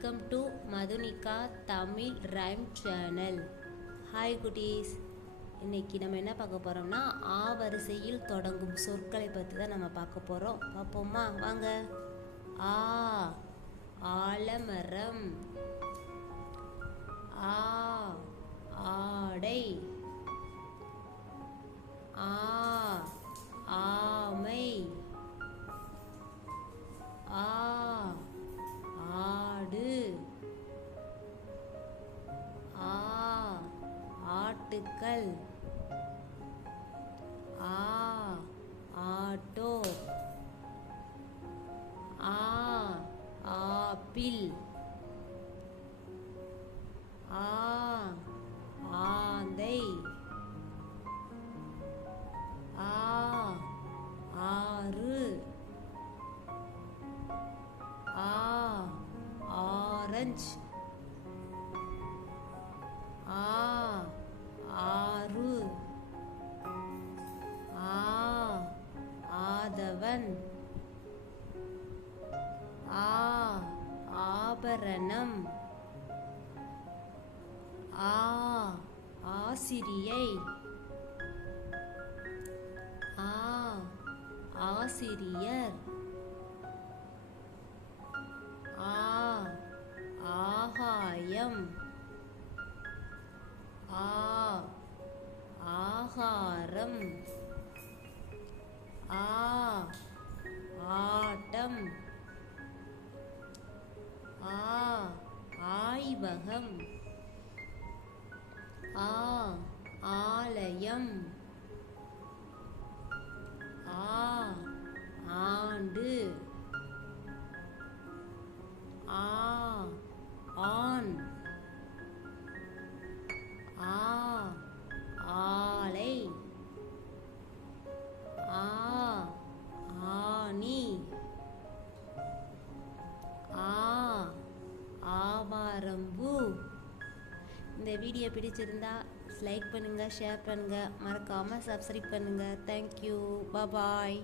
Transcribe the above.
Welcome to Madhunika Tamil rhyme channel. Hi குட்டீஸ், இன்னைக்கு நம்ம என்ன பார்க்க போகிறோம்னா ஆ வரிசையில் தொடங்கும் சொற்களை பற்றி தான் நம்ம பார்க்க போகிறோம். பார்ப்போமா? வாங்க. ஆ ஆலமரம், ஆ ஆடை, ஆ ஆமை, ஆ ஆடு, ஆ ஆட்டுக்கள், ஆ ஆட்டோ, ஆ ஆப்பிள், ஆ ஆந்தை, ஆ ஆறு, ஆ ஆரஞ்சு, ஆ ஆறு, ஆ ஆதவன், ஆ ஆபரணம், ஆ ஆசிரியை, ஆ ஆசிரியர், ஆ ஆகாயம், ஆ ஆகாரம், ஆ ஆட்டம், ஆ ஆய்வகம், ஆ ஆலயம், ஆ ஆண்டு, ஆ ஆண், ஆ ஆலை, ஆ ஆணி, ஆ ஆவாரம்பூ. இந்த வீடியோ பிடிச்சிருந்தா லைக் பண்ணுங்கள், ஷேர் பண்ணுங்கள், மறக்காமல் சப்ஸ்கிரைப் பண்ணுங்கள். தேங்க்யூ, பாய்.